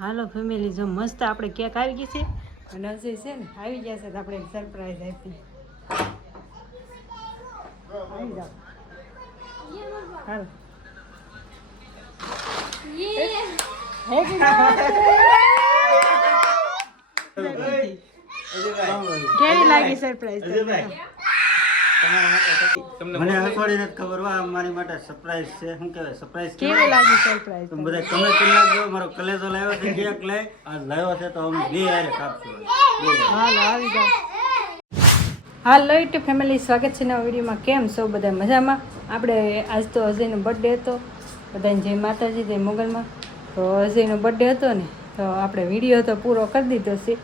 હાલો family, જો મસ્ત આપણે કેક આવી ગઈ છે અને હજી છે ને આવી ગયા છે તો આપણે એક સરપ્રાઈઝ આપી. આવી જાઓ. હાલો. કેવી લાગી સરપ્રાઈઝ? મને અઠવાડિયે નથી ખબર વા મારી માટે સરપ્રાઈઝ છે. શું કહેવાય સરપ્રાઈઝ? કેવી લાગી સરપ્રાઈઝ? તમે બધા કમેન્ટ કરી નાખજો. મારો કલેજો લાવ્યો છે કેક લઈ આજ લાવ્યો છે તો અમે બે હારે કાપશું. હાલો આવી જાઓ. હાલો યુટ્યુબ ફેમિલી, સ્વાગત છે નવા વિડીયોમાં. કેમ છો બધા? મજામાં? આપણે આજ તો અજયનો બર્થડે હતો. બધાને જય માતાજી, જય મોગલમાં. તો અજયનો બર્થડે હતો ને તો આપણે વિડીયો તો પૂરો કરી દીધો છે.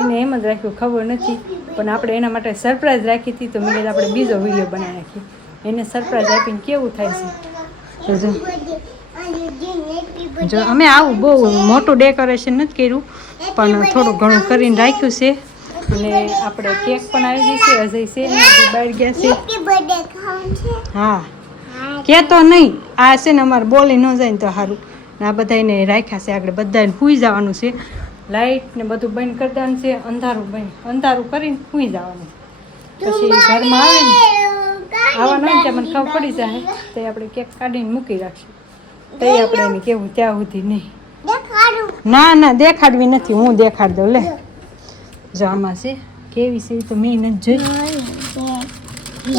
એને એમ જ રાખ્યું, ખબર નથી, પણ આપણે એના માટે સરપ્રાઈઝ રાખી હતી. તો મેં આપણે બીજો વિડીયો બનાવી નાખી. એને સરપ્રાઈઝ આપીને કેવું થાય છે તો જો અમે આવું બહુ મોટું ડેકોરેશન નથી કર્યું, પણ થોડું ઘણું કરીને રાખ્યું છે. અને આપણે કેક પણ આવી ગઈ છે. અજય છે ને બહાર ગયા છે. હા કે તો નહીં, આ છે ને અમારે બોલી ન જાય ને તો સારું. આ બધાને રાખ્યા છે. આગળ બધાને સૂઈ જવાનું છે. લાઇટ ને બધું બંધ કરી દેવાનું છે. અંધારું કરીને સૂઈ જવાનું. પછી ઘરમાં આવે ને આવવાનું હોય ત્યાં મને ખબર પડી જાય તો આપણે કેક કાઢીને મૂકી રાખશું. તો આપણે એને કેવું ત્યાં સુધી નહીં. ના દેખાડવી નથી, હું દેખાડ દઉં. લે જો આમાં છે કેવી છે તો મેં નથી જોઈ.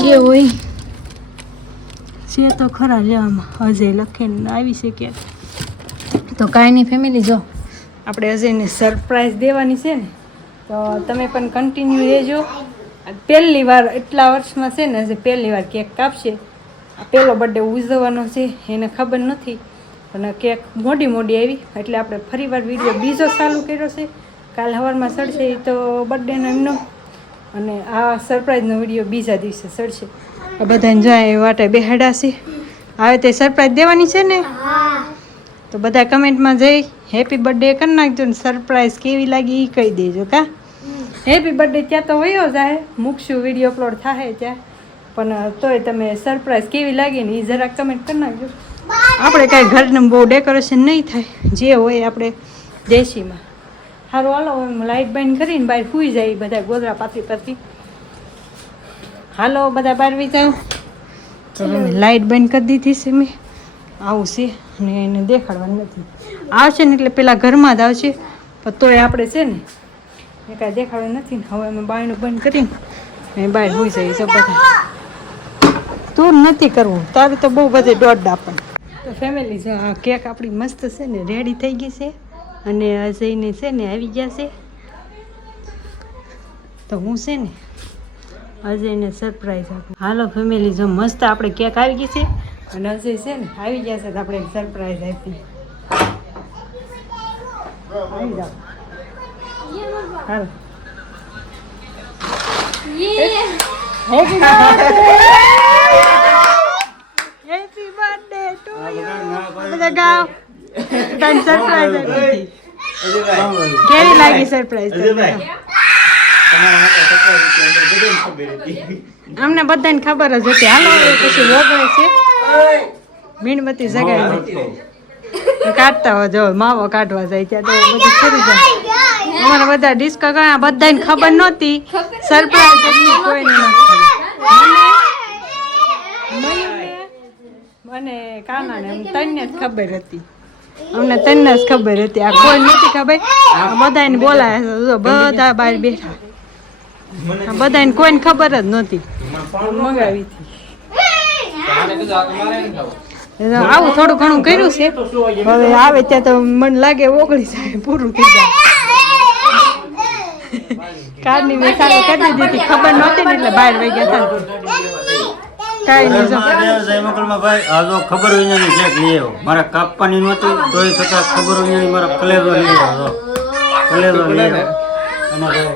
જે હોય છે તો ખરા. લેવામાં અજય લખીને આવી છે કે તો કાંઈ નહીં ફેમિલી, જો આપણે અજયને સરપ્રાઈઝ દેવાની છે ને તો તમે પણ કન્ટિન્યુ રહેજો. પહેલી વાર એટલા વર્ષમાં છે ને હજી પહેલી વાર કેક કાપશે. આ પહેલો બર્થડે ઉજવવાનો છે, એને ખબર નથી, પણ કેક મોડી આવી એટલે આપણે ફરીવાર વિડીયો બીજો ચાલુ કર્યો છે. કાલ સવારમાં ચડશે એ તો બર્થડેનો એમનો, અને આ સરપ્રાઈઝનો વિડીયો બીજા દિવસે ચડશે. બધાને જાય વાટે બેહાડાશે. હવે તે સરપ્રાઈઝ દેવાની છે ને તો બધા કમેન્ટમાં જઈ હેપી બર્થડે કરી નાખજો ને સરપ્રાઈઝ કેવી લાગી એ કહી દેજો. કા હેપી બર્થડે ત્યાં તો વયો જાય, મૂકશું વિડીયો અપલોડ થાય ત્યાં, પણ તોય તમે સરપ્રાઈઝ કેવી લાગી ને એ જરાક કમેન્ટ કરી નાખજો. આપણે કાંઈ ઘરનું બહુ ડેકોરેશન નહીં થાય, જે હોય આપણે દેશીમાં. સારું હાલો, એમ લાઇટ બંધ કરીને બહાર સૂઈ જાય બધા ગોદરા પાતી. હાલો બધા બહાર વી જાય. તો લાઇટ બંધ કરી દીધી છે મેં. આવું છે અને એને દેખાડવાનું નથી. આવશે ને એટલે પેલા ઘરમાં જ આવશે, પણ તોય આપણે છે ને એ કાંઈ દેખાડવાનું નથી ને. હવે અમે બાયણું બંધ કરીને એ બહાર હોઈ જાય છે બધા. તું નથી કરવું, તારું તો બહુ બધે દોડ આપણને. તો ફેમિલી, જો આ કેક આપણી મસ્ત છે ને રેડી થઈ ગઈ છે અને અજયને છે ને આવી ગયા છે. તો હું છે ને અજયને સરપ્રાઈઝ આપું. હાલો ફેમિલી, જો મસ્ત આપણે કેક આવી ગઈ છે અને અજય છે ને આવી ગયા છે તો આપણે એક સરપ્રાઈઝ આપી. આવી જાઓ. હાલો. Happy birthday to you. બધા ગાઓ. તને સરપ્રાઈઝ આપી. કેવી લાગી સરપ્રાઈઝ? અમને બધાને ખબર જ હતી. હાલો પછી વગડે છે મીણબત્તી જગાવી કાઢતા હોય. જો માવો કાઢવા જાય ત્યાં તો બધું ખરી જાય. અમારે બધા ડિસ્કો ગયા, બધાને ખબર નહોતી સરપ્રાઈઝ એટલી કોઈને નથી ખબર. મને કાનાને એમ તને જ ખબર હતી. અમને તને જ ખબર હતી, આ કોઈ નથી ખબર. બધાને બોલાય બધા બહાર બેઠા, બધાને કોઈને ખબર જ નહોતી. મંગાવી હતી. આવું થોડું ઘણું કર્યું છે. હવે આવે ત્યાં તો મને લાગે ઓગળી જાય, પૂરું થઈ જાય. કારની મેં ચાલુ કરી દીધી હતી, ખબર નહોતી ને એટલે બહાર વહી ગયા હતા. કાંઈ નહીં, ખબર હોય ને કેક લઈ આવ્યો. મારે કાપવાની નહોતી તોય છતાં ખબર હોય ને મારા કલેજો લઈ આવ્યો. કલેજો લઈ આવ્યો.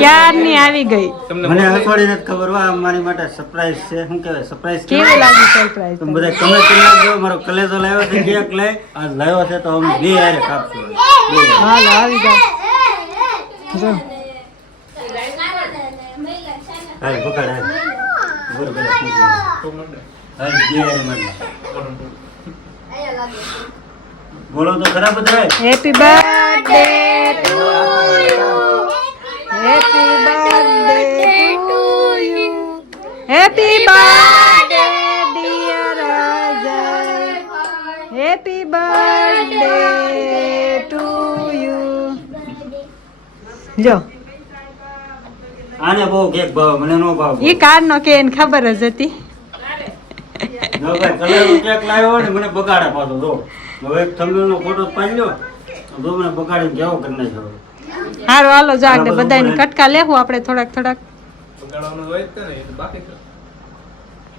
ક્યારની આવી ગઈ. મને અઠવાડિયે નથી ખબર વા મારી માટે સરપ્રાઈઝ છે. શું કહેવાય સરપ્રાઈઝ? કેવી લાગી સરપ્રાઈઝ? તમે બધા કમેન્ટ કરી નાખજો. મારો કલેજો લાવ્યો છે કેક લઈ આજ લાવ્યો છે તો અમે બે હારે કાપશું. હાલો આવી જાઓ. જો હાલ પકડ હાલ. બરોબર હાલ બે હારે મારી. બોલો તો ખરા બધા. Happy birthday to you, happy birthday to you, happy birthday dear Ajay, happy birthday to you. જો આને બહુ કેક ભાવ, મને નો ભાવ. ઈ કાર નો કે એને ખબર જ હતી. ના ભાઈ, કલરનો કેક લાવ્યો ને મને બગાડે પાછો. જો હવે એક થંબનેલનો ફોટો પાડી લ્યો તો મને બગાડીને કેવો કરી નાખ્યો. હારું હાલો જો આગળ બધાને કટકા લેવું આપણે થોડાક થોડાક.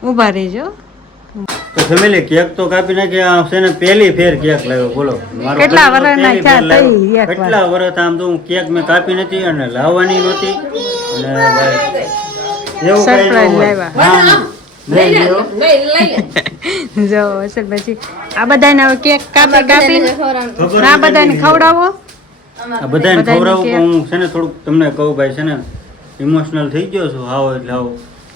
ઊભા રહેજો. તો ફેમિલી કેક તો કાપી નાખી. આ છે ને પહેલી ફેર કેક લાવ્યો. બોલો મારો કેટલા પહેલી વર્ષના ફેર થયા લાવ્યો. તઈ એક વાર. કેટલા વર્ષ આમ તો હું કેક મેં કાપી નથી અને લાવવાની નહોતી. અને ભાઈ એવું કાંઈ ન Surprise હોય. લાવ્યા. હા, લઈ લ્યો. જો અસલ પછી આ બધાને હવે કેક કાપી કાપીને ખબર આ નથી બધાને પડી. ખવડાવો. આ બધાને ખવડાવું કેક. પણ હું છે ને થોડુંક તમને કહું ભાઈ છે ને ઇમોશનલ થઈ ગયો છું. આવો એટલે આવો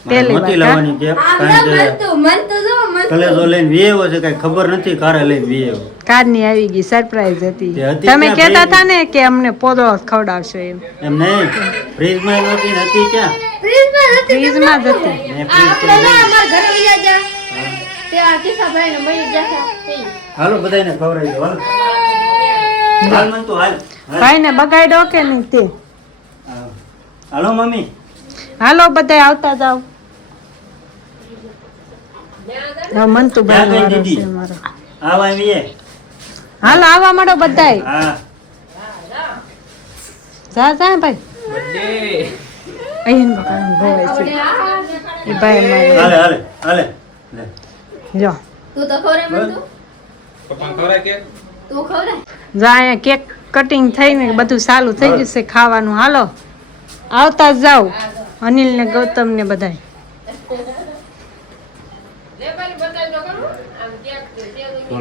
મારે પહેલી નહોતી વાર, લાવવાની કેક કારણ કે કલેજો લઈને વિયેવો છે કઈ ખબર નથી કારે લઈને વિયેવો. કારની આવી ગઈ સરપ્રાઈઝ હતી. તે હતી તમે ક્યાં કહેતા ભાઈ? હતા ને કે અમને પોદળો ખવડાવશો એમ. એમ નહીં ફ્રીજમાં નહોતી ને હતી ક્યાં ફ્રીજમાં જ હતી. મેં ફ્રીજ કરી હાલો બધાને ખવડાવી દો હાલો હાલ મન તો હાલ હાલ. ભાઈને બગાડ્યો કે નહીં તે. હા. હાલો મમ્મી હાલો બધા આવતા જાવ. હવે મન તો ક્યાં ગઈ ભાઈ દીદી? છે મારો. આવા આવીએ હાલો આવવા માંડો બધાય. હા જા જા ભાઈ. અહીંયા બગાડ ભોવાય છે. એ ભાઈ મારે હાલે હાલે હાલે લે. જો તું તો ખવડાય મને તું? પપ્પા ખવડાય કે તું ખવડાય? જા અહીંયા કેક કટિંગ થઈને બધું ચાલુ થઈ ગયું છે ખાવાનું. હાલો આવતા જ જાવ અનિલ ને ગૌતમ ને બધાય.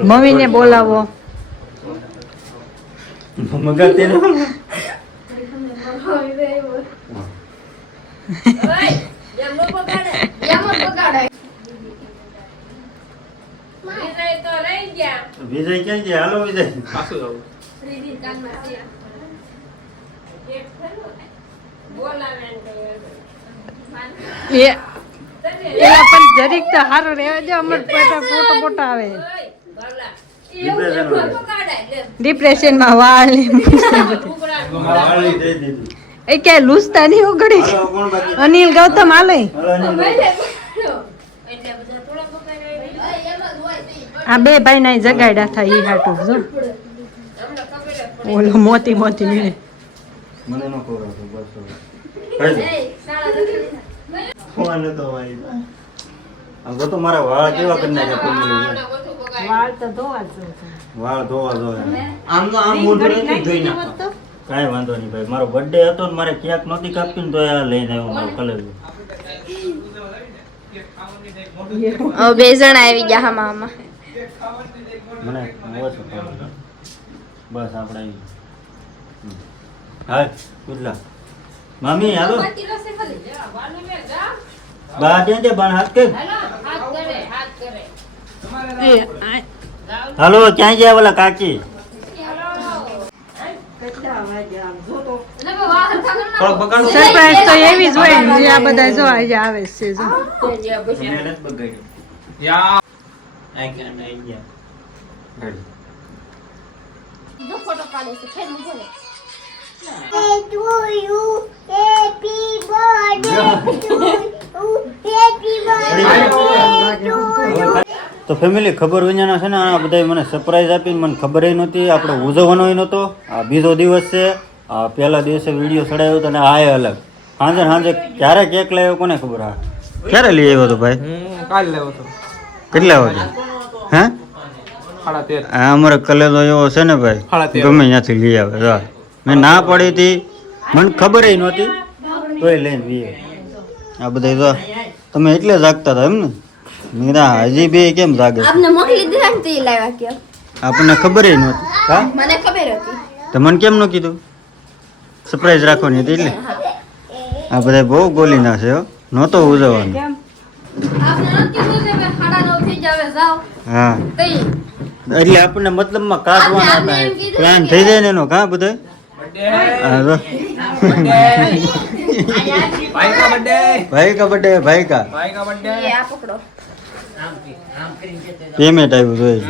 મમ્મી ને બોલાવો. મગાતી ને વિજય ક્યાં ગયા? હાલો વિજય પાછું આવું એ પેલા પણ જરીક તો હારું રહેવા દે. અમર ફોટો ફોટો આવે ડિપ્રેશન ડિપ્રેશન માં વાળ ને વાળી દઈ દીધું. એ કે લૂસતા નહીં ઉગડી. હાલો કોણ બાકી? અનિલ ગૌતમ હાલે. હાલો અનિલ. આ બે ભાઈ ના જગાડ્યા હતા ઈ હાટું જો. ઓલો મોતી મોતી નીને મને નો ખવડાવતો બસ હવે. કહી દે. ખોવાને તો વાળી. આમ તો મારા વાળ કેવા કરી નાખ્યા ફેમિલી. વાળ તો ધોવા જ વાળ ધોવા ધોવા આમ તો આમ મોઢું નથી ધોઈ નાખો. કાંઈ વાંધો નહીં ભાઈ. મારો બર્થડે હતો ને મારે કેક નહોતી કાપી ને તો આ લઈને આવ્યો મારો કલર. હવે બે જણા આવી ગયા મામા. મને ઓછું ખબર. બસ આપણે આવી. હાલ કુદલા મામી હાલો બા દે બાણ હાથ કર. હાલો ક્યાં ગયા ઓલા કાકી? થોડોક બગાડો સરપ્રાઈઝ તો એવી જ હોય ને જે આ બધા જો આજે આવે છે જો. મહેનત બગાડી. યા આઈ ક્યાં આઈ ગયા. હાલ. જો ફોટો પાડે છે ખેર મુજો ને. તો ફેમિલી ખબર વિનાના છે ને આ બધા મને સરપ્રાઈઝ આપી. મને ખબર નહોતી આપણે ઉજવવાનો નહોતો. આ બીજો દિવસ છે. આ પહેલા દિવસે વિડીયો ચડાવ્યો તો ને આ અલગ. સાંજે સાંજે ક્યારે કેક લાવ્યો કોને ખબર. હા ક્યારે લઈ આવ્યો તો ભાઈ? હું કાલ લેવો તો કેટલા વાગે? હે 13:30 આ અમારો કલેજો એવો છે ને ભાઈ 13:30 ગમે ત્યાંથી લઈ આવે. જો મેં ના પડી હતી મને ખબર નહોતી તોય લઈને લઈ આવ્યો. આ બધા જો તમે એટલે જાગતા હતા એમ ને? મેં કીધું હજી બે કેમ જાગે છે? આપને મોકલી દીધા ને તે લાવ્યા કે આપણને ખબર નહોતી. હા મને ખબર હતી. તો મને કેમ ન કીધું? સરપ્રાઈઝ રાખવાની હતી એટલે. આ બધા બહુ ગોલી ના છે હો. નહોતો ઉજવવાનો. આપને નથી કીધું કે 9:30 થઈ જાવે જાવ હા તઈ એટલે આપણને મતલબમાં કાઢવાના હતા પ્લાન થઈ જાય ને એનો કા બધા હા જો. ભાઈ કા બર્થડે ભાઈ કા બર્થડે ભાઈ કા ભાઈ કા બર્થડે એ આ પકડો પેમેન્ટ આવ્યું જોઈએ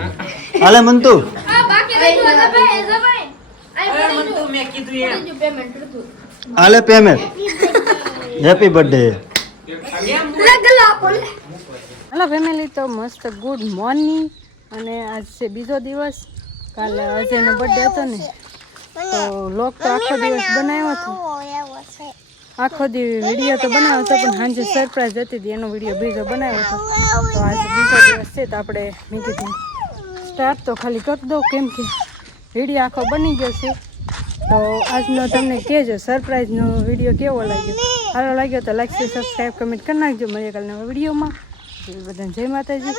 હાલે મનતુ આ બાકી રહી ગયું જબાઈ જબાઈ આ મન તો મેં કીધું એમ પેમેન્ટ લીધું હાલે પેમેન્ટ હેપી બર્થડે લગલા બોલે હલો ફેમિલી, તો મસ્ત ગુડ મોર્નિંગ. અને આજ છે બીજો દિવસ. કાલે અજયનો બર્થડે હતો ને, તો લોક તો આખો દિવસ બનાવ્યો હતો, આખો દિવસ વિડીયો તો બનાવ્યો હતો, પણ સાંજે સરપ્રાઈઝ હતી હતી એનો વિડીયો બીજો બનાવ્યો હતો. તો આજે બીજો દિવસ છે, તો આપણે મેં કીધું સ્ટાર્ટ તો ખાલી કરી દઉં, કેમ કે વિડીયો આખો બની ગયો છે. તો આજનો તમને કહેજો સરપ્રાઈઝનો વિડીયો કેવો લાગ્યો. સારો લાગ્યો તો લાઈક શેર સબસ્ક્રાઈબ કમેન્ટ કરી નાખજો. મળીએ કાલે નવા વિડીયોમાં. બધાને જય માતાજી.